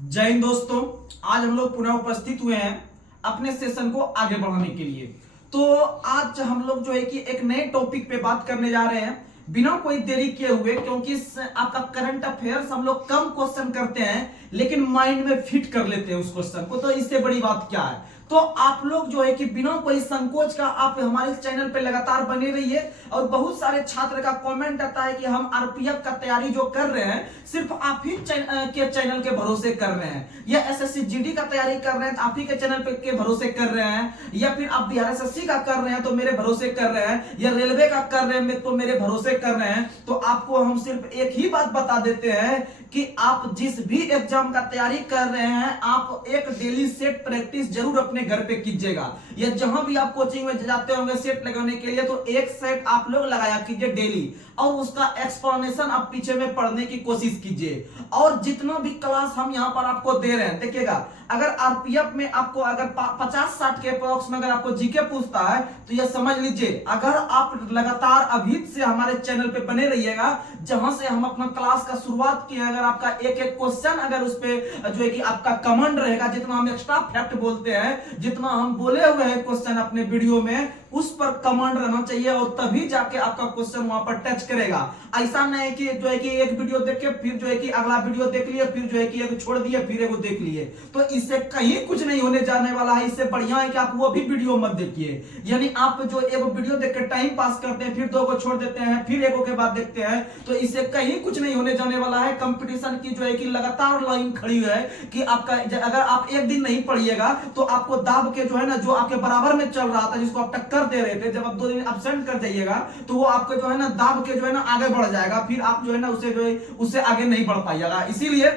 जय हिंद दोस्तों। आज हम लोग पुनः उपस्थित हुए हैं अपने सेशन को आगे बढ़ाने के लिए। तो आज हम लोग जो है कि एक नए टॉपिक पे बात करने जा रहे हैं बिना कोई देरी किए हुए, क्योंकि आपका करंट अफेयर्स हम लोग कम क्वेश्चन करते हैं लेकिन माइंड में फिट कर लेते हैं उस क्वेश्चन को। तो इससे बड़ी बात क्या है। तो आप लोग जो है कि बिना कोई संकोच का आप हमारे चैनल पे लगातार बने रहिए। और बहुत सारे छात्र का कमेंट आता है कि हम आरपीएफ का तैयारी जो कर रहे हैं सिर्फ आप ही के चैनल के भरोसे कर रहे हैं, या एसएससी जीडी का तैयारी कर रहे हैं तो आप ही के चैनल पे के भरोसे कर रहे हैं, या फिर आप बिहार एसएससी का कर रहे हैं तो मेरे भरोसे कर रहे हैं, या रेलवे का कर रहे हैं तो मेरे भरोसे कर रहे हैं। तो आपको हम सिर्फ एक ही बात बता देते हैं कि आप जिस भी एग्जाम का तैयारी कर रहे हैं आप एक डेली सेट प्रैक्टिस जरूर अपने घर पे कीजिएगा, या जहां भी आप कोचिंग में जाते होंगे सेट लगाने के लिए तो एक सेट आप लोग लगाया कीजिए डेली, और उसका एक्सप्लेनेशन आप पीछे में पढ़ने की कोशिश कीजिए। और जितना भी क्लास हम यहां पर आपको दे रहे हैं, देखिएगा अगर आरपीएफ में आपको अगर 50-60 के अप्रोक्स में अगर आपको जीके पूछता है तो यह समझ लीजिए अगर आप लगातार अभी से हमारे चैनल पे बने रहिएगा, जहां से हम अपना क्लास का शुरुआत किए, अगर आपका एक एक क्वेश्चन अगर उस पे जो है कि आपका कमेंट रहेगा, जितना हम एक्स्ट्रा फैक्ट बोलते हैं, जितना हम बोले हुए हैं क्वेश्चन अपने वीडियो में, उस पर कमेंट रहना चाहिए और तभी जाके आपका क्वेश्चन वहां पर टच करेगा। ऐसा नहीं है कि जो है कि एक वीडियो देख के फिर जो है कि अगला वीडियो देख लिए, फिर जो है कि एक छोड़ दिए फिर एक देख लिए, तो इससे कहीं कुछ नहीं होने जाने वाला है। इससे बढ़िया है कि आप वो भी वीडियो मत देखिए। यानी आप जो एक वीडियो देख के टाइम पास करते हैं, फिर दो को छोड़ देते हैं, फिर एक के बाद देखते हैं, तो इससे कहीं कुछ नहीं होने जाने वाला है। कंपटीशन की जो है कि लगातार लाइन खड़ी है कि आपका अगर आप एक दिन नहीं पढ़िएगा तो आपको दाब के जो है ना, जो आपके बराबर में चल रहा था जिसको आप टक्कर दे रहे थे, जब आप 2 दिन एब्सेंट कर जाइएगा तो वो आपको जो है ना दाब के जो है ना आगे बढ़ जाएगा, फिर आप जो है ना उसे जो है उससे आगे नहीं बढ़ पाइएगा। इसीलिए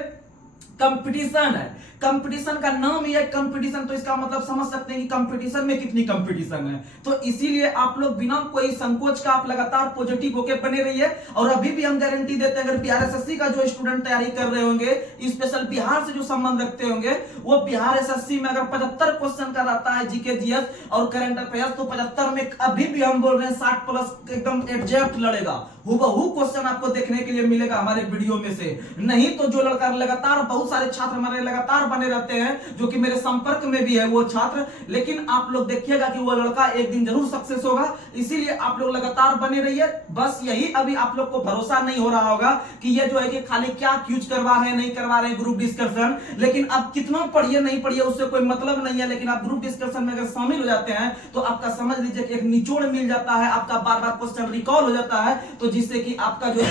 कंपटीशन है, कंपटीशन का नाम ही है कंपटीशन, तो इसका मतलब समझ सकते हैं कि कंपटीशन में कितनी कंपटीशन है। तो इसीलिए आप लोग बिना कोई संकोच का आप लगातार पॉजिटिव होकर बने रहिए। और अभी भी हम गारंटी देते हैं अगर बिहार एसएससी का जो स्टूडेंट तैयारी कर रहे होंगे, स्पेशल बिहार से जो संबंध रखते होंगे, वो बिहार एसएससी में अगर 75 क्वेश्चन का रहता है जीके जीएस और करंट अफेयर्स, तो 75 में अभी भी हम बोल रहे हैं 60 प्लस एकदम एग्जैक्ट लड़ेगा। हुबहू क्वेश्चन आपको देखने के लिए मिलेगा हमारे वीडियो में से। नहीं तो जो लड़का लगातार, बहुत सारे छात्र हमारे लगातार बने रहते हैं जो कि मेरे संपर्क में भी है वो छात्र, लेकिन आप लोग देखिएगा कि वो लड़का एक दिन जरूर सक्सेस होगा। इसीलिए आप लोग लगातार बने रहिए। बस यही अभी आप लोग को भरोसा नहीं हो रहा होगा कि ये जो है कि खाली क्या क्यूज करवा रहे हैं, नहीं करवा रहे हैं ग्रुप डिस्कशन, लेकिन आप कितना पढ़िए नहीं पढ़िए उससे कोई मतलब नहीं है। लेकिन आप ग्रुप डिस्कशन में अगर शामिल हो जाते हैं तो आपका समझ लीजिए कि एक निचोड़ मिल जाता है, आपका बार बार क्वेश्चन रिकॉल हो जाता है, तो जिससे कि आपका जो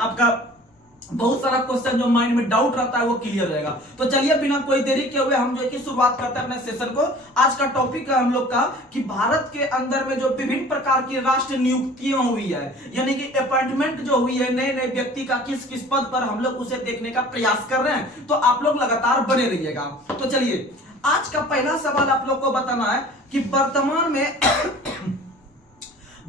आपका बहुत सारा क्वेश्चन जो माइंड में डाउट रहता है वो क्लियर रहेगा। तो चलिए बिना कोई देरी किए हुए हम जो है कि शुरुआत करते हैं अपने सेशन को। आज का टॉपिक है हम लोग का कि भारत के अंदर में जो विभिन्न प्रकार की राष्ट्र नियुक्तियां हुई है, यानी कि अपॉइंटमेंट जो हुई है नए नए व्यक्ति का किस किस पद पर, हम लोग उसे देखने का प्रयास कर रहे हैं। तो आप लोग लगातार बने रहिएगा। तो चलिए आज का पहला सवाल आप लोग को बताना है कि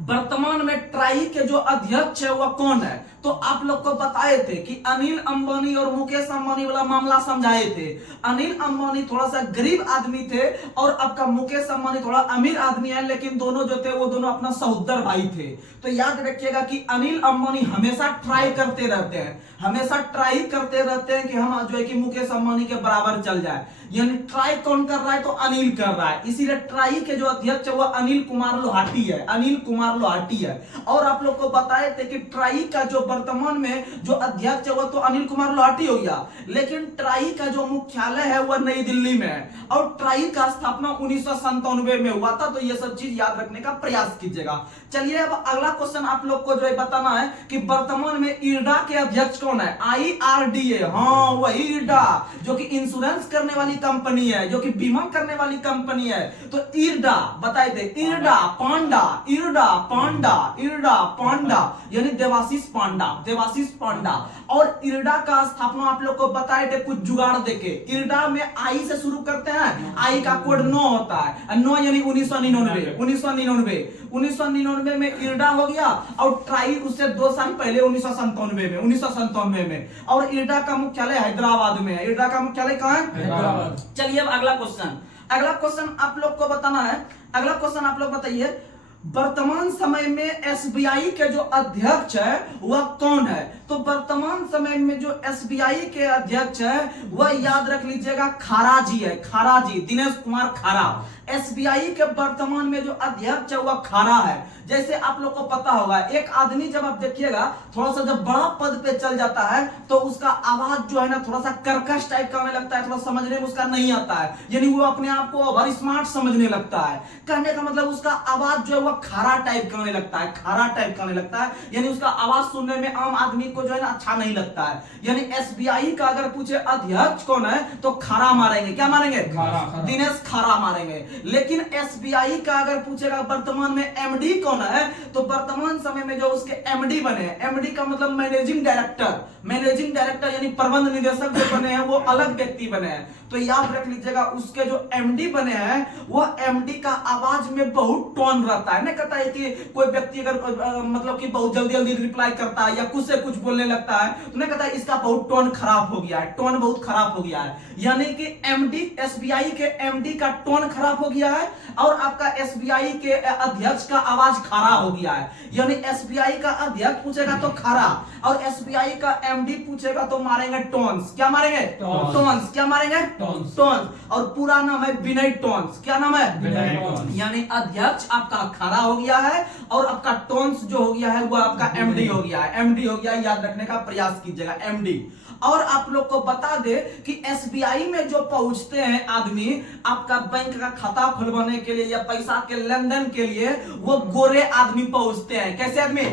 वर्तमान में ट्राई के जो अध्यक्ष है वह कौन है। तो आप लोग को बताए थे कि अनिल अंबानी और मुकेश अंबानी वाला मामला समझाए थे। अनिल अंबानी थोड़ा सा गरीब आदमी थे और आपका मुकेश अंबानी थोड़ा अमीर आदमी है, लेकिन दोनों जो थे वो दोनों अपना सहोदर भाई थे। तो याद रखिएगा कि अनिल अंबानी हमेशा ट्राई करते रहते हैं, हमेशा ट्राई करते रहते हैं कि हम जो है कि मुकेश अंबानी के बराबर चल जाए। यानी ट्राई कौन कर रहा है तो अनिल कर रहा है। इसीलिए ट्राई के जो अध्यक्ष है वो अनिल कुमार लोहाटी है, अनिल कुमार लोहाटी है। और आप लोग को बताए थे कि ट्राई का जो वर्तमान में जो अध्यक्ष है वो तो अनिल कुमार लोहाटी हो गया, लेकिन ट्राई का जो मुख्यालय है वह नई दिल्ली में है और ट्राई का स्थापना 1997 में हुआ था। तो ये सब चीज याद रखने का प्रयास कीजिएगा। चलिए अब अगला क्वेश्चन आप लोग को जो है बताना है कि वर्तमान में इरडा के अध्यक्ष कौन है। IRDA, हाँ वही इरडा जो कि इंश्योरेंस करने वाली कंपनी है, जो कि बीमा करने वाली कंपनी है। तो इरडा बताए थे, इरडा पांडा, इरडा पांडा, इरडा पांडा यानी देवाशीष पांडा, देवाशीष पांडा। और इरडा का स्थापना आप लोग को बताए थे कुछ जुगाड़ देके। इरडा में आई से शुरू करते हैं, आई का कोड 9 होता है, 9 यानी 1999 में इरडा हो गया और ट्राई उससे 2 साल पहले 1997 में। और इरडा का मुख्यालय हैदराबाद में है। इरडा का मुख्यालय कहां है? हैदराबाद। चलिए अब अगला क्वेश्चन आप लोग को बताना है। अगला क्वेश्चन आप लोग बताइए, वर्तमान समय में एसबीआई के जो अध्यक्ष है वह कौन है? तो वर्तमान समय में जो एसबीआई के अध्यक्ष है वह याद रख लीजिएगा खारा जी है। खारा जी, दिनेश कुमार खारा। एसबीआई के वर्तमान में जो अध्यक्ष है वह खारा है। जैसे आप लोग को पता होगा, एक आदमी जब आप देखिएगा थोड़ा सा जब बड़ा पद पे चल जाता है तो उसका आवाज जो है ना थोड़ा सा कर्कश टाइप का होने लगता है, थोड़ा समझने में उसका नहीं आता है, यानी वो अपने आप को ओवर स्मार्ट समझने लगता है। कहने का मतलब उसका आवाज जो है वह खारा टाइप का होने लगता है, खारा टाइप का होने लगता है, यानी उसका आवाज सुनने में आम आदमी को जो है ना अच्छा नहीं लगता है। यानी एसबीआई का अगर पूछे अध्यक्ष कौन है तो खारा मारेंगे। क्या मारेंगे? दिनेश खारा मारेंगे। लेकिन एसबीआई का अगर पूछेगा वर्तमान में एमडी कौन है तो वर्तमान समय में जो उसके एमडी बने, एमडी का मतलब मैनेजिंग डायरेक्टर, मैनेजिंग डायरेक्टर यानी प्रबंध निदेशक जो बने हैं वो अलग व्यक्ति बने हैं। तो याद रख लीजिएगा उसके जो एमडी बने हैं वो एमडी का आवाज में बहुत टोन रहता है। नहीं कहता है कि कोई व्यक्ति अगर मतलब कि बहुत जल्दी जल्दी रिप्लाई करता है या कुछ से कुछ बोलने लगता है तो नहीं कहता है इसका बहुत टोन खराब हो गया है, टोन बहुत खराब हो गया है। यानी कि एमडी, एसबीआई के एमडी का टोन खराब हो गया है और आपका एसबीआई के अध्यक्ष का आवाज खारा हो गया है। यानी एसबीआई का अध्यक्ष पूछेगा तो खारा और एसबीआई का एमडी पूछेगा तो मारेंगे टोन्स। क्या मारेंगे? टोन्स। क्या मारेंगे? टोन्स। और पूरा नाम है विनय टोन्स। क्या नाम है? विनय टोन्स। यानी अध्यक्ष आपका खारा हो गया है और आपका टोन्स जो हो गया है वो आपका एमडी हो गया है। एमडी हो गया, याद रखने का प्रयास कीजिएगा, एमडी। और आप लोग को बता दे कि एसबीआई में जो पहुंचते हैं आदमी आपका बैंक का खाता खुलवाने के लिए या पैसा के लेन देन के लिए, वो गोरे आदमी पहुंचते हैं। कैसे आदमी?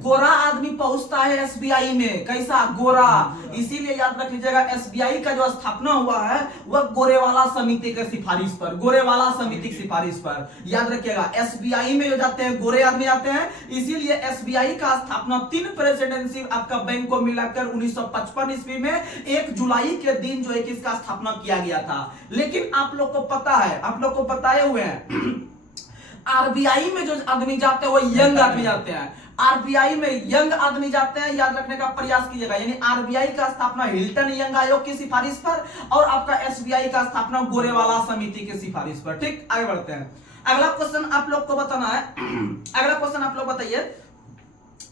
गोरा आदमी पहुंचता है एसबीआई में। कैसा? गोरा। इसीलिए याद रख लीजिएगा एसबीआई का जो स्थापना हुआ है वह गोरेवाला समिति के सिफारिश पर, गोरेवाला समिति की सिफारिश पर। याद रखिएगा एसबीआई में जो जाते हैं गोरे आदमी आते हैं, इसीलिए एसबीआई का स्थापना 3 प्रेसिडेंसी आपका बैंक को मिलाकर 1955 ईस्वी में 1 जुलाई के दिन जो है कि इसका स्थापना किया गया था। लेकिन आप लोग को पता है, आप लोग को बताए हुए हैं आरबीआई में जो आदमी जाते हैं वो यंग आदमी जाते हैं। आरबीआई में यंग आदमी जाते हैं, याद रखने का प्रयास कीजिएगा। यानी आरबीआई का स्थापना हिल्टन यंग आयोग की सिफारिश पर और आपका एसबीआई का स्थापना गोरेवाला समिति की सिफारिश पर। ठीक, आगे बढ़ते हैं। अगला क्वेश्चन आप लोग को बताना है। अगला क्वेश्चन आप लोग बताइए,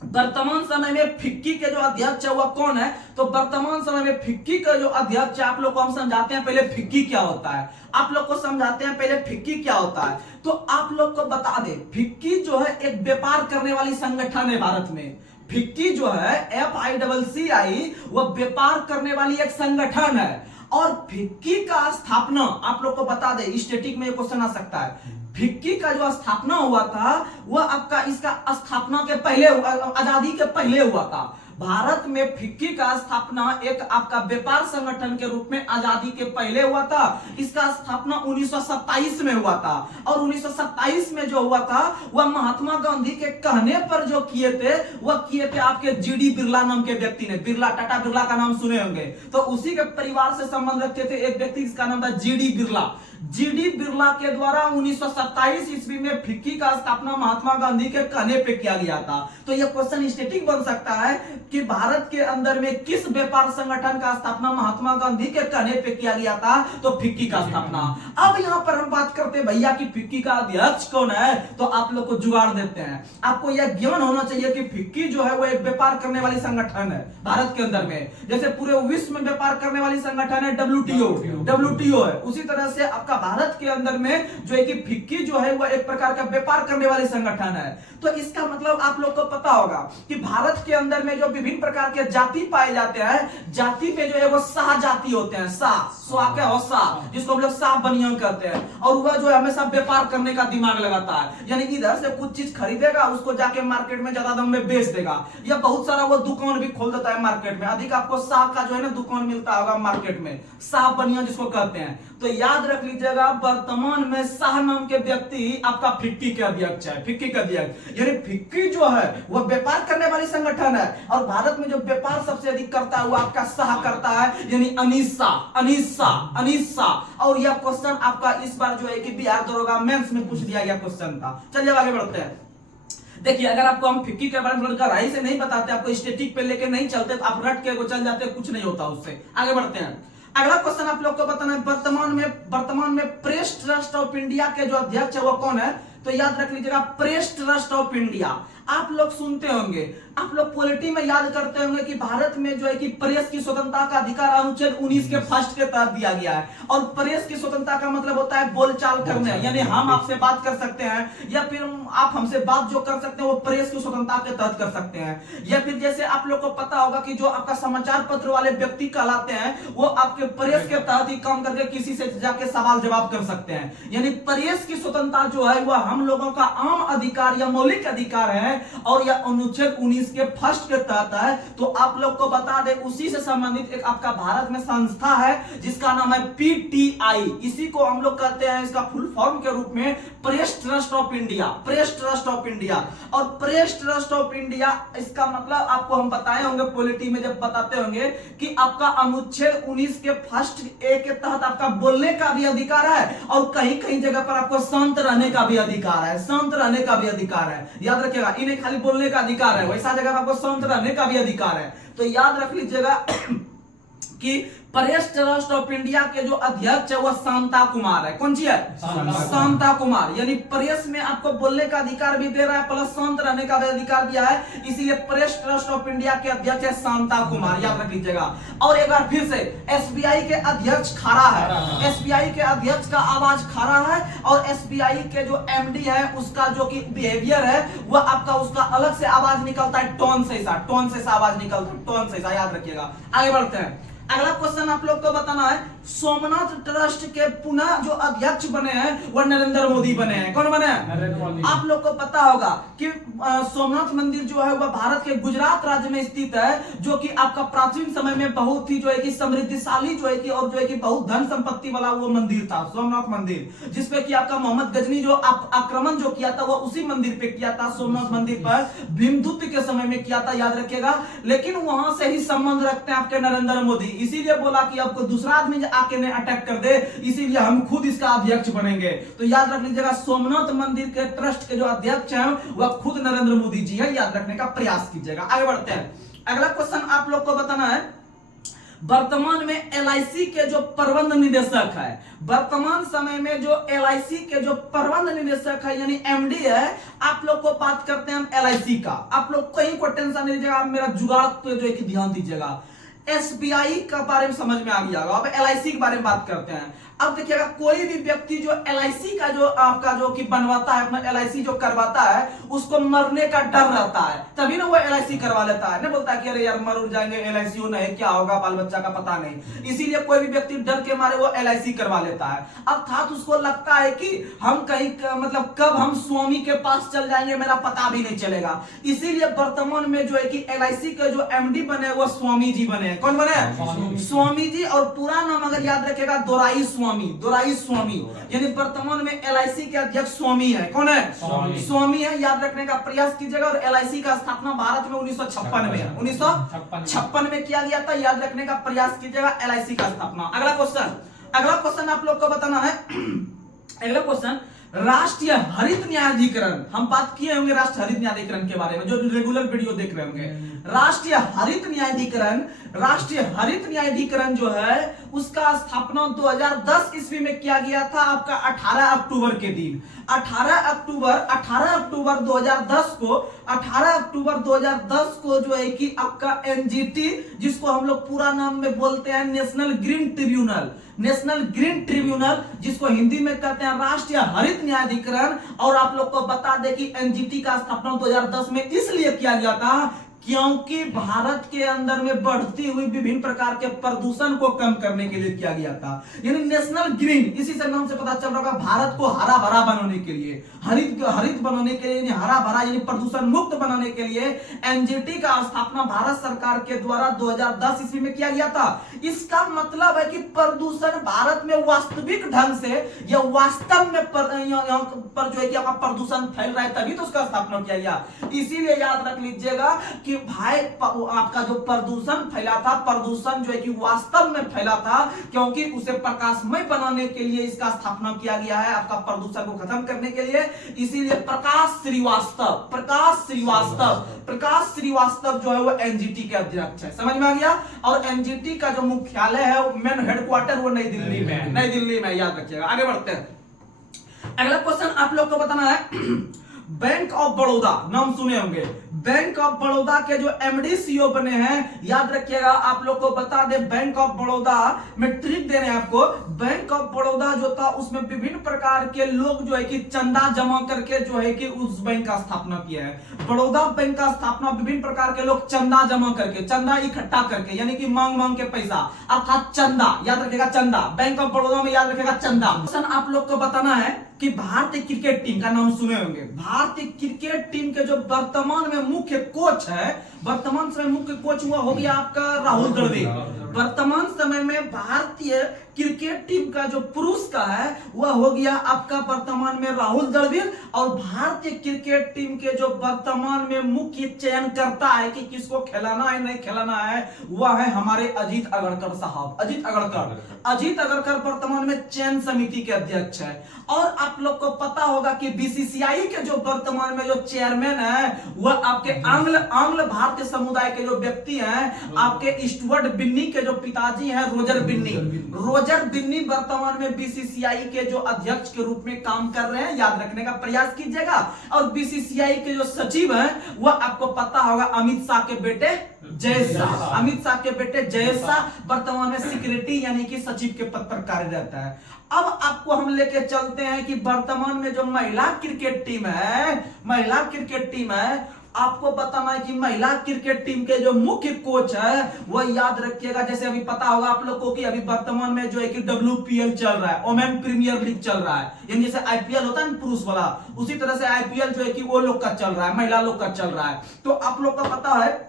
वर्तमान समय में फिक्की के जो अध्यक्ष है वह कौन है? तो वर्तमान समय में फिक्की का जो अध्यक्ष है, आप लोग को हम समझाते हैं पहले फिक्की क्या होता है। आप लोग को समझाते हैं पहले फिक्की क्या होता है। तो आप लोग को बता दे, फिक्की जो है एक व्यापार करने वाली संगठन है भारत में। फिक्की जो है FICCI वह व्यापार करने वाली एक संगठन है। और फिक्की का स्थापना आप लोग को बता दे, स्टैटिक में क्वेश्चन आ सकता है। फिक्की का जो स्थापना हुआ था वह आपका इसका स्थापना के पहले, आजादी के पहले हुआ था। भारत में फिक्की का स्थापना एक आपका व्यापार संगठन के रूप में आजादी के पहले हुआ था। इसका स्थापना 1927 में हुआ था और 1927 में जो हुआ था वह महात्मा गांधी के कहने पर जो किए थे वह किए थे आपके जीडी बिरला नाम के व्यक्ति ने। बिरला, टाटा बिरला का नाम सुने होंगे, तो उसी के परिवार से संबंध रखते थे एक व्यक्ति, जिसका नाम था जीडी बिरला। जीडी बिरला के द्वारा 1927 ईस्वी में फिक्की का स्थापना महात्मा गांधी के कहने पे किया गया था। तो यह क्वेश्चन स्टैटिक बन सकता है कि भारत के अंदर में किस व्यापार संगठन का स्थापना महात्मा गांधी के कहने पे किया गया था? तो फिक्की का स्थापना। अब यहां पर हम बात करते हैं भैया कि फिक्की का अध्यक्ष कौन है, तो आप लोग को जुगाड़ देते हैं। आपको यह ज्ञान होना चाहिए कि फिक्की जो है वो एक व्यापार करने वाली संगठन है भारत के अंदर में। जैसे पूरे विश्व में व्यापार करने वाली संगठन है WTO है, उसी तरह से आपका भारत के अंदर में जो है कि फिक्की जो है वह एक प्रकार का व्यापार करने वाली संगठन है। तो इसका मतलब आप लोग को पता होगा कि भारत के अंदर में जो विभिन्न प्रकार के जाति पाए जाते हैं, जाति में जो है वो शाह जाति होते हैं। शाह, जिसको हम लोग शाह बनियान कहते हैं। और वह जो है हमेशा व्यापार करने का दिमाग लगाता है, यानी इधर से कुछ चीज खरीदेगा उसको जाके मार्केट में ज्यादा दाम में बेच देगा, या बहुत सारा वो दुकान भी खोल देता है मार्केट में। अधिक आपको शाह का जो है ना दुकान मिलता होगा मार्केट में, शाह बनियान जिसको कहते हैं। तो याद रख लीजिएगा वर्तमान में शाह नाम के व्यक्ति आपका फिक्की के अध्यक्ष है। फिक्की के अध्यक्ष यानी फिक्की जो है वह व्यापार करने वाली संगठन है और भारत में जो व्यापार सबसे अधिक करता है वो आपका शाह करता है, यानी अनीस शाह। और यह क्वेश्चन आपका इस बार जो है कि बिहार दरोगा मेंस में पूछ दिया गया क्वेश्चन था। चलिए आगे बढ़ते हैं। देखिए, अगर आपको हम फिक्की के बारे में गहराई से नहीं बताते, आपको स्टैटिक पे लेके नहीं चलते, तो आप रट के चल जाते, कुछ नहीं होता उससे। आगे बढ़ते हैं। अगला क्वेश्चन आप लोग को बताना है, वर्तमान में प्रेस ट्रस्ट ऑफ इंडिया के जो अध्यक्ष है वो कौन है? तो याद रख लीजिएगा प्रेस ट्रस्ट ऑफ इंडिया। आप लोग सुनते होंगे, आप लोग पॉलिटी में याद करते होंगे कि भारत में जो है कि प्रेस की स्वतंत्रता का अधिकार अनुच्छेद 19 के फर्स्ट के तहत दिया गया है। और प्रेस की स्वतंत्रता का मतलब होता है बोलचाल करने, यानी हम आपसे बात कर सकते हैं या फिर आप हमसे बात जो कर सकते हैं वो प्रेस की स्वतंत्रता के तहत कर सकते हैं। या फिर जैसे आप लोग को पता होगा कि जो आपका समाचार पत्र वाले व्यक्ति कहलाते हैं वो आपके प्रेस के तहत ही काम करके किसी से जाके सवाल जवाब कर सकते हैं। यानी प्रेस की स्वतंत्रता जो है वह हम लोगों का आम अधिकार या मौलिक अधिकार है और यह अनुच्छेद 19 के फर्स्ट के तहत है। तो आप लोग को बता दें उसी से संबंधित एक आपका भारत में संस्था है जिसका नाम है पीटीआई। इसी को हम लोग कहते हैं इसका फुल फॉर्म के रूप में press trust of India, press trust of India. और प्रेस ट्रस्ट ऑफ इंडिया इसका मतलब आपको हम बताए होंगे पॉलिटी में जब बताते होंगे कि आपका अनुच्छेद 19 के फर्स्ट ए के तहत आपका बोलने का भी अधिकार है और कहीं कहीं जगह पर आपको शांत रहने का भी अधिकार है, शांत रहने का भी अधिकार है। याद रखिएगा, इन्हें खाली बोलने का अधिकार है, वैसा जगह आपको शांत रहने का भी अधिकार है। तो याद रख लीजिएगा कि प्रेस ट्रस्ट ऑफ इंडिया के जो अध्यक्ष है वो शांता कुमार है। कौन सी है? शांता कुमार। यानी प्रेस में आपको बोलने का अधिकार भी दे रहा है प्लस शांत रहने का भी अधिकार दिया है, इसीलिए प्रेस ट्रस्ट ऑफ इंडिया के अध्यक्ष है शांता कुमार, याद रख लीजिएगा। और एक बार फिर से एसबीआई के अध्यक्ष खड़ा है, एसबीआई के अध्यक्ष का आवाज खड़ा है और एसबीआई के जो एमडी है उसका जो कि बिहेवियर है वह आपका उसका अलग से आवाज निकलता है, टोन से ऐसा, टोन से आवाज निकलता है, टोन से ऐसा, याद रखिएगा। आगे बढ़ते हैं। अगला क्वेश्चन आप लोग को बताना है, सोमनाथ ट्रस्ट के पुनः जो अध्यक्ष बने हैं वह नरेंद्र मोदी बने हैं। कौन बने हैं? आप लोग को पता होगा कि सोमनाथ मंदिर जो है वह भारत के गुजरात राज्य में स्थित है, जो कि आपका प्राचीन समय में बहुत ही जो है कि समृद्धिशाली जो है कि और जो है कि बहुत धन संपत्ति वाला वो मंदिर था, सोमनाथ मंदिर, जिसपे कि आपका मोहम्मद गजनी जो आक्रमण जो किया था वो उसी मंदिर पे किया था, सोमनाथ मंदिर पर भीमदूत के समय में किया था, याद रखिएगा। लेकिन वहां से ही संबंध रखते हैं आपके नरेंद्र मोदी, इसीलिए बोला कि आपको दूसरा आदमी आके ने अटैक कर दे, इसीलिए हम खुद इसका अध्यक्ष बनेंगे। तो याद रख लीजिएगा सोमनाथ मंदिर के ट्रस्ट के जो अध्यक्ष हैं वह खुद नरेंद्र मोदी जी है, याद रखने का प्रयास कीजिएगा। आगे बढ़ते हैं। अगला क्वेश्चन आप लोग को बताना है, वर्तमान में एलआईसी के जो प्रबंध निदेशक है, वर्तमान समय में जो एलआईसी के जो प्रबंध निदेशक है यानी एमडी है, आप लोग को बात करते हैं हम एलआईसी का। आप लोग कहीं को टेंशन नहीं लीजिएगा, आप मेरा जुगाड़ पे जो है कि ध्यान दीजिएगा। एसबीआई का बारे में समझ में आ गया होगा, अब एलआईसी के बारे में बात करते हैं। अब देखिएगा कोई भी व्यक्ति जो एलआईसी का जो आपका जो कि बनवाता है, अपना एलआईसी जो करवाता है, उसको मरने का डर रहता है, तभी ना वो एलआईसी करवा लेता है। ना बोलता है कि अरे यार मर उड़ जाएंगे, एलआईसी हो नहीं, क्या होगा बाल बच्चा का पता नहीं, इसीलिए कोई भी व्यक्ति डर के मारे वो एलआईसी करवा लेता है। अर्थात उसको लगता है कि हम कहीं मतलब कब हम स्वामी के पास चल जाएंगे मेरा पता भी नहीं चलेगा। इसीलिए वर्तमान में जो है कि एलआईसी के जो एमडी बने वो स्वामी जी बने। कौन बने? स्वामी जी। और पूरा नाम अगर याद रखेगा दोराई स्वामी, यानी वर्तमान में एलआईसी के अध्यक्ष स्वामी है। कौन है? स्वामी है, याद रखने का प्रयास कीजिएगा। और एलआईसी का स्थापना भारत में 1956 में 1956 में किया गया था, याद रखने का प्रयास कीजिएगा एलआईसी का स्थापना। अगला क्वेश्चन आप लोग को बताना है, अगला क्वेश्चन राष्ट्रीय हरित न्यायाधिकरण, हम बात किए होंगे राष्ट्रीय हरित न्यायाधिकरण के बारे में जो रेगुलर वीडियो देख रहे होंगे। राष्ट्रीय हरित न्यायाधिकरण जो है उसका स्थापना 2010 ईस्वी में किया गया था, आपका 18 अक्टूबर के दिन। 18 अक्टूबर 2010 को जो है कि आपका एनजीटी, जिसको हम लोग पूरा नाम में बोलते हैं नेशनल ग्रीन ट्रिब्यूनल, जिसको हिंदी में कहते हैं राष्ट्रीय हरित न्यायाधिकरण। और आप लोग को बता दें कि एनजीटी का स्थापना 2010 में इसलिए किया गया था क्योंकि भारत के अंदर में बढ़ती हुई विभिन्न प्रकार के प्रदूषण को कम करने के लिए किया गया था। यानी नेशनल ग्रीन, इसी से नाम से पता चल रहा है भारत को हरा भरा बनाने के लिए, हरित बनाने के लिए, हरा भरा यानी प्रदूषण मुक्त बनाने के लिए एनजीटी का स्थापना भारत सरकार के द्वारा 2010 ईस्वी में किया गया था। इसका मतलब है कि प्रदूषण भारत में वास्तविक ढंग से या वास्तव में पर जो है कि आपका प्रदूषण फैल रहा है, तभी तो उसका स्थापना किया गया। इसीलिए याद रख लीजिएगा कि भाई आपका जो प्रदूषण फैला था, प्रदूषण जो है कि वास्तव में फैला था, क्योंकि उसे प्रकाशमय बनाने के लिए इसका स्थापना किया गया है, आपका प्रदूषण को खत्म करने के लिए। इसीलिए प्रकाश श्रीवास्तव जो है वो एनजीटी के अध्यक्ष है। समझ में आ गया? और एनजीटी का जो मुख्यालय है, मेन हेडक्वार्टर वो नई दिल्ली में, याद रखिएगा। आगे बढ़ते हैं। अगला क्वेश्चन आप लोग को बताना है बैंक ऑफ बड़ौदा, नाम सुने होंगे। बैंक ऑफ बड़ौदा के जो एमडी सीईओ बने हैं, याद रखिएगा, आप लोग को बता दे, बैंक ऑफ बड़ौदा में ट्रिक दे रहे हैं आपको। बैंक ऑफ बड़ौदा जो था उसमें विभिन्न प्रकार के लोग जो है कि चंदा जमा करके जो है कि उस बैंक का स्थापना किया है। बड़ौदा बैंक का स्थापना विभिन्न प्रकार के लोग चंदा जमा करके, चंदा इकट्ठा करके, यानी कि मांग मांग के पैसा, अर्थात चंदा, याद रखेगा चंदा, बैंक ऑफ बड़ौदा में याद रखेगा चंदा। आप लोग को बताना है कि भारतीय क्रिकेट टीम का नाम सुने होंगे। भारतीय क्रिकेट टीम के जो वर्तमान में मुख्य कोच है, वर्तमान समय मुख्य कोच हुआ हो गया आपका राहुल द्रविड़। वर्तमान समय में भारतीय क्रिकेट टीम का जो पुरुष का है वह हो गया आपका वर्तमान में राहुल द्रविड़। और भारतीय क्रिकेट टीम के जो वर्तमान में मुख्य चयन करता है कि किसको खिलाना है नहीं खिलाना है, वह है हमारे अजीत अगरकर साहब। अजीत अगरकर वर्तमान में चयन समिति के अध्यक्ष है। और आप लोग को पता होगा कि बीसीसीआई के जो वर्तमान में जो चेयरमैन है वह आपके आंग्ल भारतीय समुदाय के जो व्यक्ति हैं, आपके स्टुअर्ट बिन्नी के जो पिताजी हैं, रोजर बिन्नी वर्तमान में बीसीसीआई के जो अध्यक्ष के रूप में काम कर रहे हैं, याद रखने का प्रयास कीजिएगा। और बीसीसीआई के जो सचिव हैं वह आपको पता होगा अमित शाह के बेटे जय शाह। अमित शाह के बेटे जय शाह वर्तमान में सिक्योरिटी यानी कि सचिव के पद पर कार्यरत है। अब आपको हम लेके चलते हैं कि वर्तमान में जो महिला क्रिकेट टीम है, आपको बताना है कि महिला क्रिकेट टीम के जो मुख्य कोच है वह याद रखिएगा, जैसे अभी पता होगा आप लोगों को कि अभी वर्तमान में जो है कि WPL चल रहा है, वोमेन प्रीमियर लीग चल रहा है, यानी जैसे IPL होता है ना पुरुष वाला, उसी तरह से IPL जो है कि वो लोग का चल रहा है, महिला लोग का चल रहा है। तो आप लोग का पता है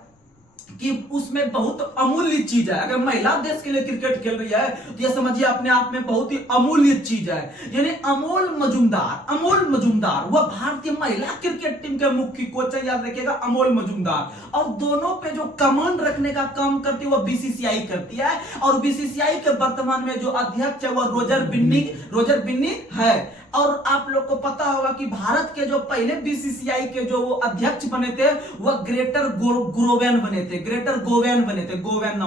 कि उसमें बहुत अमूल्य चीज है। अगर महिला देश के लिए क्रिकेट खेल रही है तो यह समझिए अपने आप में बहुत ही अमूल्य चीज है। यानी अमोल मजुमदार वह भारतीय महिला क्रिकेट टीम के मुख्य कोच है, याद रखिएगा अमोल मजुमदार। और दोनों पे जो कमांड रखने का काम करती है वह बीसीसीआई करती है। और बीसीसीआई के वर्तमान में जो अध्यक्ष है वह रोजर बिन्नी है। और आप लोग को पता होगा कि भारत के जो पहले बीसीसीआई के जो वो अध्यक्ष बने थे वह ग्रेटर गोवेन बने थे। गोवेन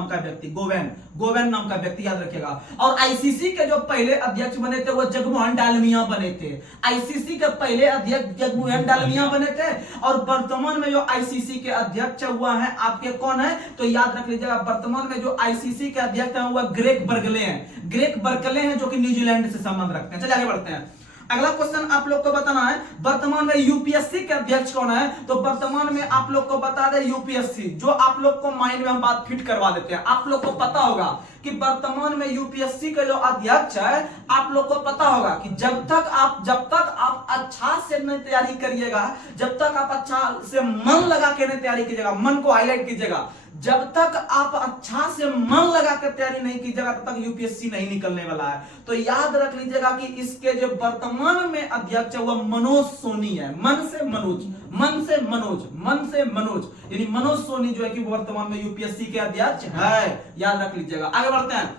नाम का व्यक्ति याद रखेगा। और आईसीसी के जो पहले अध्यक्ष बने थे वह जगमोहन डालमिया बने थे। आईसीसी के पहले अध्यक्ष जगमोहन डालमिया बने थे। और वर्तमान में जो आईसीसी के अध्यक्ष हुआ है आपके कौन है, तो याद रख लीजिएगा वर्तमान में जो आईसीसी के अध्यक्ष है वह ग्रेग बर्कले हैं जो कि न्यूजीलैंड से संबंध रखते हैं। चलिए आगे बढ़ते हैं। अगला क्वेश्चन आप लोग को बताना है वर्तमान में यूपीएससी के अध्यक्ष कौन है। तो वर्तमान में आप लोग को बता दे यूपीएससी, जो आप लोग को माइंड में हम बात फिट करवा देते हैं। आप लोग को पता होगा कि वर्तमान में यूपीएससी का जो अध्यक्ष है, आप लोग को पता होगा कि जब तक आप अच्छा से नहीं तैयारी करिएगा, जब तक आप अच्छा से मन लगा के नहीं तैयारी कीजिएगा, मन को हाईलाइट कीजिएगा, जब तक आप अच्छा से मन लगा कर तैयारी नहीं कीजिएगा तब तक यूपीएससी नहीं निकलने वाला है। तो याद रख लीजिएगा कि इसके जो वर्तमान में अध्यक्ष है वह मनोज सोनी है। मन से मनोज यानी मनोज सोनी जो है कि वर्तमान में यूपीएससी के अध्यक्ष है, याद रख लीजिएगा। आगे बढ़ते हैं।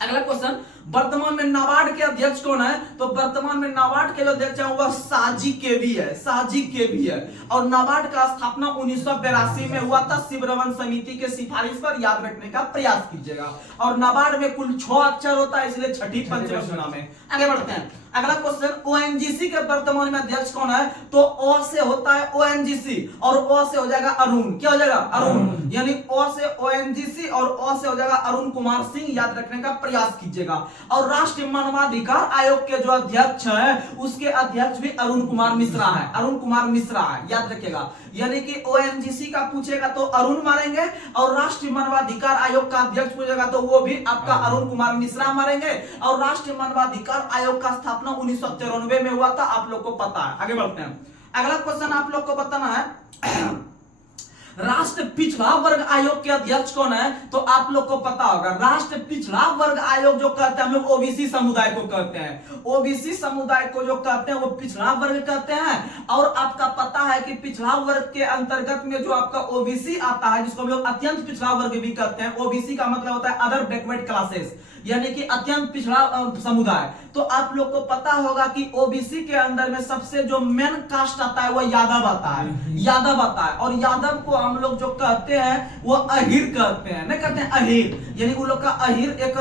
अगला क्वेश्चन, वर्तमान में नाबार्ड के अध्यक्ष कौन है। तो वर्तमान में नाबार्ड के जो अध्यक्ष है वह साजी केवी है। और नाबार्ड का स्थापना 1982 में हुआ था शिवरमन समिति के सिफारिश पर, याद रखने का प्रयास कीजिएगा। और नाबार्ड में कुल 6 अक्षर होता है, इसलिए छठी पंचम नाम है। आगे बढ़ते हैं। अगला क्वेश्चन, ओएनजीसी के वर्तमान में अध्यक्ष कौन है। तो ओ से होता है ओएनजीसी और ओ से हो जाएगा अरुण। क्या हो जाएगा? अरुण। यानी ओ से ओएनजीसी और ओ से हो जाएगा अरुण कुमार सिंह, याद रखने का प्रयास कीजिएगा। और राष्ट्रीय मानवाधिकार आयोग के जो अध्यक्ष है उसके अध्यक्ष भी अरुण कुमार मिश्रा है, याद रखिएगा। यानी कि ओएनजीसी का पूछेगा तो अरुण मारेंगे, और राष्ट्रीय मानवाधिकार आयोग का अध्यक्ष पूछेगा तो वो भी आपका अरुण कुमार मिश्रा मारेंगे। और राष्ट्रीय मानवाधिकार आयोग का स्थापना 1993 में हुआ था, आप लोग को पता है। आगे बढ़ते हैं। अगला क्वेश्चन आप लोग को बताना है राष्ट्र पिछड़ा वर्ग आयोग के अध्यक्ष कौन है। तो आप लोग को पता होगा राष्ट्र पिछड़ा वर्ग आयोग जो कहते हैं हम लोग ओबीसी समुदाय को कहते हैं। ओबीसी समुदाय को जो कहते हैं वो पिछड़ा वर्ग कहते हैं। और आपका पता है कि पिछड़ा वर्ग के अंतर्गत में जो आपका ओबीसी आता है, जिसको हम लोग अत्यंत पिछड़ा वर्ग भी कहते हैं। ओबीसी का मतलब होता है अदर बैकवर्ड क्लासेस, यानी कि अत्यंत पिछड़ा समुदाय। तो आप लोग को पता होगा कि ओबीसी के अंदर में सबसे जो मेन कास्ट आता है वह यादव आता है। और यादव को हम लोग जो कहते हैं वो अहिर कहते हैं, नहीं कहते हैं अहिर, यानी वो लोग का अहिर एक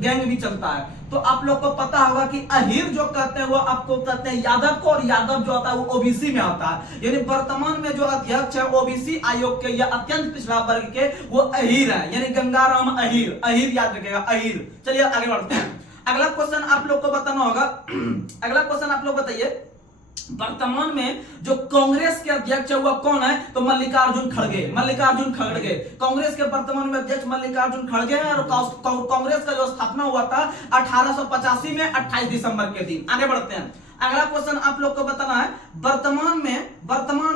गैंग भी चलता है। तो आप लोग को पता होगा कि अहिर जो कहते हैं वो आपको कहते हैं यादव को, और यादव जो आता है वो ओबीसी में आता है। यानी वर्तमान में जो अध्यक्ष है ओबीसी आयोग के या अत्यंत पिछड़ा वर्ग के वो अहिर है, यानी गंगाराम अहिर। अहिर याद रखेगा, अहिर। चलिए आगे बढ़ते हैं। अगला क्वेश्चन आप लोग को बताना होगा। अगला क्वेश्चन आप लोग बताइए, वर्तमान में जो कांग्रेस के अध्यक्ष है वह कौन है? तो मल्लिकार्जुन खड़गे। मल्लिकार्जुन खड़गे कांग्रेस के वर्तमान में अध्यक्ष मल्लिकार्जुन खड़गे हैं, और कांग्रेस का जो स्थापना हुआ था 1885 में 28 दिसंबर के दिन। आगे बढ़ते हैं। अगला क्वेश्चन आप लोग को बताना है, वर्तमान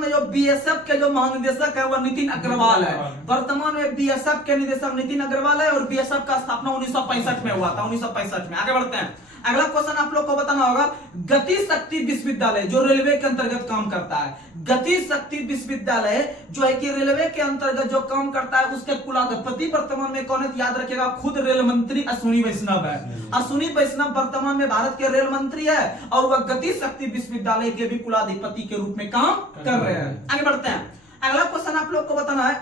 में जो बीएसएफ के जो महानिदेशक है वह नितिन अग्रवाल है। वर्तमान में बीएसएफ के निदेशक नितिन अग्रवाल है, और बीएसएफ का स्थापना 1965 में हुआ था, 1965 में। आगे बढ़ते हैं। अगला क्वेश्चन आप लोग को बताना होगा, गति शक्ति विश्वविद्यालय जो रेलवे के अंतर्गत काम करता है, गति शक्ति विश्वविद्यालय जो है कि रेलवे के अंतर्गत जो काम करता है, उसके कुलाधिपति वर्तमान में कौन है? याद रखिएगा, खुद रेल मंत्री अश्विनी वैष्णव है। अश्विनी वैष्णव वर्तमान में भारत के रेल मंत्री है, और वह गति शक्ति विश्वविद्यालय के भी कुलाधिपति के रूप में काम कर रहे हैं। आगे बढ़ते हैं। अगला क्वेश्चन आप लोग को बताना है,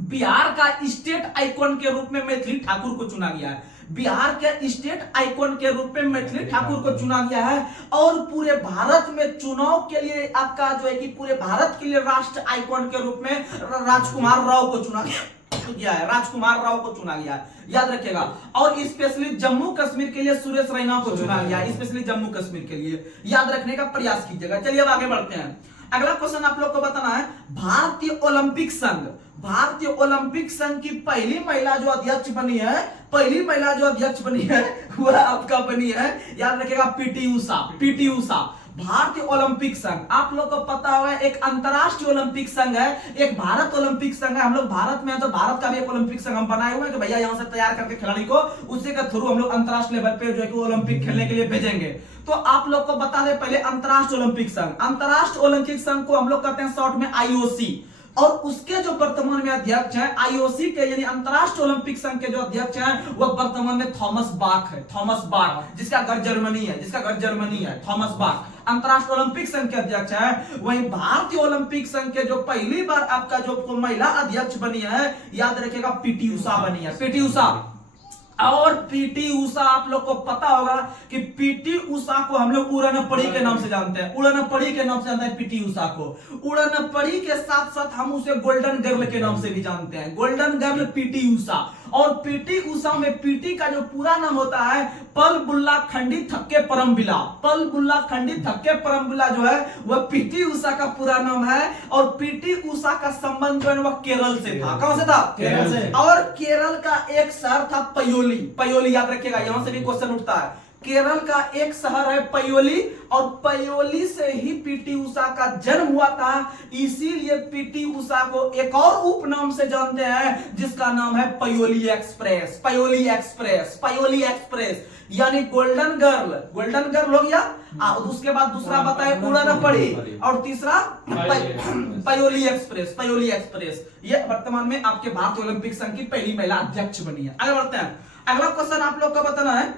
बिहार का स्टेट आइकॉन के रूप में मैथिली ठाकुर को चुना गया है। बिहार के स्टेट आइकॉन के रूप में मैथिली ठाकुर को चुना गया है, और पूरे भारत में चुनाव के लिए आपका जो है कि पूरे भारत के लिए राष्ट्र आइकॉन के रूप में राजकुमार राव को चुना गया है। राजकुमार राव को चुना गया है, याद रखिएगा। और स्पेशली जम्मू कश्मीर के लिए सुरेश रैना को चुना गया है, स्पेशली जम्मू कश्मीर के लिए, याद रखने का प्रयास कीजिएगा। चलिए अब आगे बढ़ते हैं। अगला क्वेश्चन आप लोग को बताना है, भारतीय ओलंपिक संघ, भारतीय ओलंपिक संघ की पहली महिला जो अध्यक्ष बनी है, पहली महिला जो अध्यक्ष बनी है वह आपका बनी है, याद रखिएगा, पीटी उषा। पीटी उषा। भारतीय ओलंपिक संघ, आप लोग को पता होगा एक अंतरराष्ट्रीय ओलंपिक संघ है, एक भारत ओलंपिक संघ है। हम लोग भारत में है तो भारत का भी एक ओलंपिक संघ हम बनाए हुए हैं कि भैया यहां से तैयार करके खिलाड़ी को उसी के थ्रू हम लोग अंतरराष्ट्रीय लेवल पे जो है कि ओलंपिक खेलने के लिए भेजेंगे। तो आप लोग को बता दें पहले अंतरराष्ट्रीय ओलंपिक संघ, अंतरराष्ट्रीय ओलंपिक संघ को हम लोग कहते हैं शॉर्ट में आईओसी, और उसके जो वर्तमान में अध्यक्ष हैं आईओसी के यानी अंतरराष्ट्रीय ओलंपिक संघ के जो अध्यक्ष हैं वह वर्तमान में थॉमस बाख है। थॉमस बाख, जिसका घर जर्मनी है, जिसका घर जर्मनी है, थॉमस बाख अंतरराष्ट्रीय ओलंपिक संघ के अध्यक्ष है। वहीं भारतीय ओलंपिक संघ के जो पहली बार आपका जो महिला अध्यक्ष बनी है, याद रखिएगा, पीटी उषा बनी है। पीटी उषा। और पीटी उषा आप लोग को पता होगा कि पीटी उषा को हम लोग उड़नपड़ी के नाम से जानते हैं, उड़नपड़ी के नाम से जानते हैं पीटी उषा को। उड़नपड़ी के साथ साथ हम उसे गोल्डन गर्ल के नाम से भी जानते हैं, गोल्डन गर्ल पीटी उषा। और पीटी उषा में पीटी का जो पूरा नाम होता है पल बुल्ला खंडी थक्के परमबिला। पल बुल्ला खंडी थक्के परमबिला जो है वह पीटी उषा का पूरा नाम है। और पीटी उषा का संबंध जो है वह केरल से था। कहां से था? केरल से। और केरल का एक शहर था पयोली। पयोली याद रखिएगा, यहां से भी क्वेश्चन उठता है। केरल का एक शहर है पयोली, और पयोली से ही पीटी उषा का जन्म हुआ था। इसीलिए पीटी उषा को एक और उपनाम से जानते हैं जिसका नाम है Payoli express. Payoli express, Payoli express यानी गोल्डन गर्ल। गोल्डन गर्ल हो गया, उसके बाद दूसरा बताए उड़नपड़ी, और तीसरा पयोली एक्सप्रेस। पयोली एक्सप्रेस ये वर्तमान में आपके भारतीय ओलंपिक संघ की पहली महिला अध्यक्ष बनी है। आगे बढ़ते हैं। अगला क्वेश्चन आप लोग को बताना है,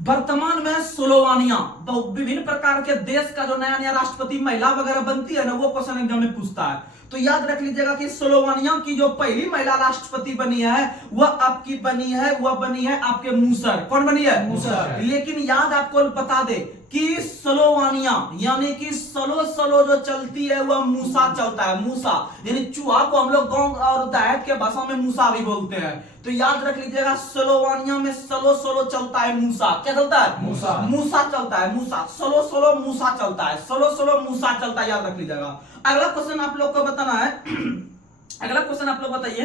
वर्तमान में स्लोवानिया, विभिन्न प्रकार के देश का जो नया नया राष्ट्रपति महिला वगैरह बनती है ना, वो क्वेश्चन एग्जाम में पूछता है। तो याद रख लीजिएगा कि स्लोवानिया की जो पहली महिला राष्ट्रपति बनी है वह आपकी बनी है, वह बनी है आपके मूसर। कौन बनी है? मूसर। लेकिन याद आपको बता दे कि स्लोवानिया यानी कि सलो सलो जो चलती है वह मूसा चलता है। मूसा यानी चूहा को हम लोग गांव और देहात के भाषा में मूसा भी बोलते हैं। तो याद रख लीजिएगा स्लोवानिया में सलो सलो चलता है मूसा। क्या चलता है? मूसा। मूसा चलता है, मूसा। सलो सलो मूसा चलता है, सलो सलो मूसा चलता है, याद रख लीजिएगा। अगला क्वेश्चन आप लोग को बताना है, अगला क्वेश्चन आप लोग बताइए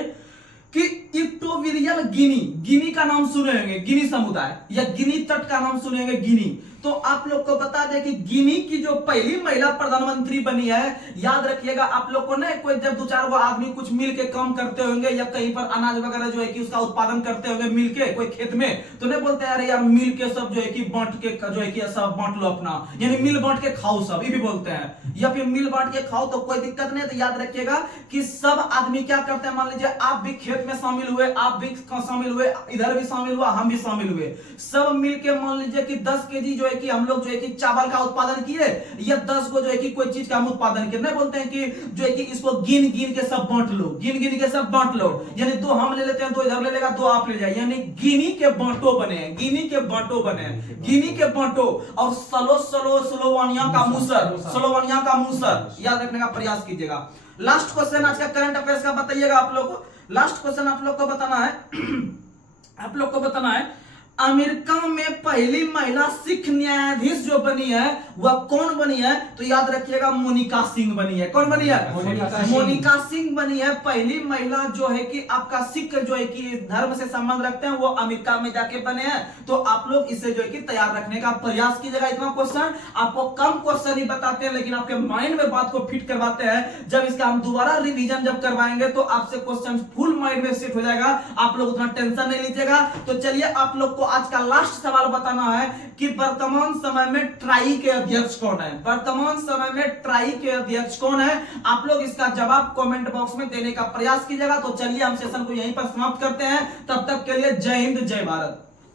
कि इक्वेटोरियल गिनी, गिनी का नाम सुने होंगे, गिनी समुदाय या गिनी तट का नाम सुने होंगे, गिनी। तो आप लोग को बता दें कि गिनी की जो पहली महिला प्रधानमंत्री बनी है, याद रखिएगा आप लोग को ना, कोई जब दो चार वो आदमी कुछ मिल के काम करते होंगे या कहीं पर अनाज वगैरह जो है कि उसका उत्पादन करते होंगे मिल के कोई खेत में, तो नहीं बोलते यार यार मिल के सब जो है कि बांट के जो है कि सब बांट लो अपना, यानी मिल बांट के खाओ सब, ये भी बोलते हैं, या फिर मिल बांट के खाओ तो कोई दिक्कत नहीं। तो याद रखिएगा कि सब आदमी क्या करते हैं, मान लीजिए आप भी खेत में शामिल हुए, आप भी शामिल हुए, इधर भी शामिल हुआ, हम भी शामिल हुए, सब मिलके मान लीजिए कि 10 केजी जो है है कि हम लोग जो है कि चावल का उत्पादन किए या 10 गो जो है कि कोई चीज का हम उत्पादन किए, नहीं बोलते हैं कि जो है कि इसको गिन गिन के सब बांट लो, गिन गिन के सब बांट लो, यानी 2 हम ले लेते हैं, 2 इधर ले लेगा, 2 आप ले जाए, यानी गिनी के बांटो बने हैं, गिनी के बांटो बने हैं, गिनी के बांटो। और स्लोवानिया का मूसर, स्लोवानिया का मूसर याद रखने का प्रयास कीजिएगा। लास्ट क्वेश्चन आज का करंट अफेयर्स का बताइएगा आप लोग को। लास्ट क्वेश्चन आप लोग को बताना है आप लोग को बताना है अमेरिका में पहली महिला सिख न्यायाधीश जो बनी है वह कौन बनी है? तो याद रखिएगा मोनिका सिंह बनी है। कौन बनी है? मोनिका सिंह बनी है पहली महिला जो है कि आपका सिख जो है कि धर्म से संबंध रखते हैं, वो अमेरिका में जाके बने हैं। तो आप लोग इसे जो है कि तैयार रखने का प्रयास कीजिएगा। इतना क्वेश्चन आपको कम क्वेश्चन ही बताते हैं, लेकिन आपके माइंड में बात को फिट करवाते हैं। जब इसका हम दोबारा रिवीजन जब करवाएंगे तो आपसे क्वेश्चन फुल माइंड में सेट हो जाएगा, आप लोग उतना टेंशन नहीं लीजिएगा। तो चलिए आप लोग आज का लास्ट सवाल बताना है कि वर्तमान समय में ट्राई के अध्यक्ष कौन है? वर्तमान समय में ट्राई के अध्यक्ष कौन है? आप लोग इसका जवाब कमेंट बॉक्स में देने का प्रयास कीजिएगा। तो चलिए हम सेशन को यहीं पर समाप्त करते हैं। तब तक के लिए जय हिंद, जय भारत।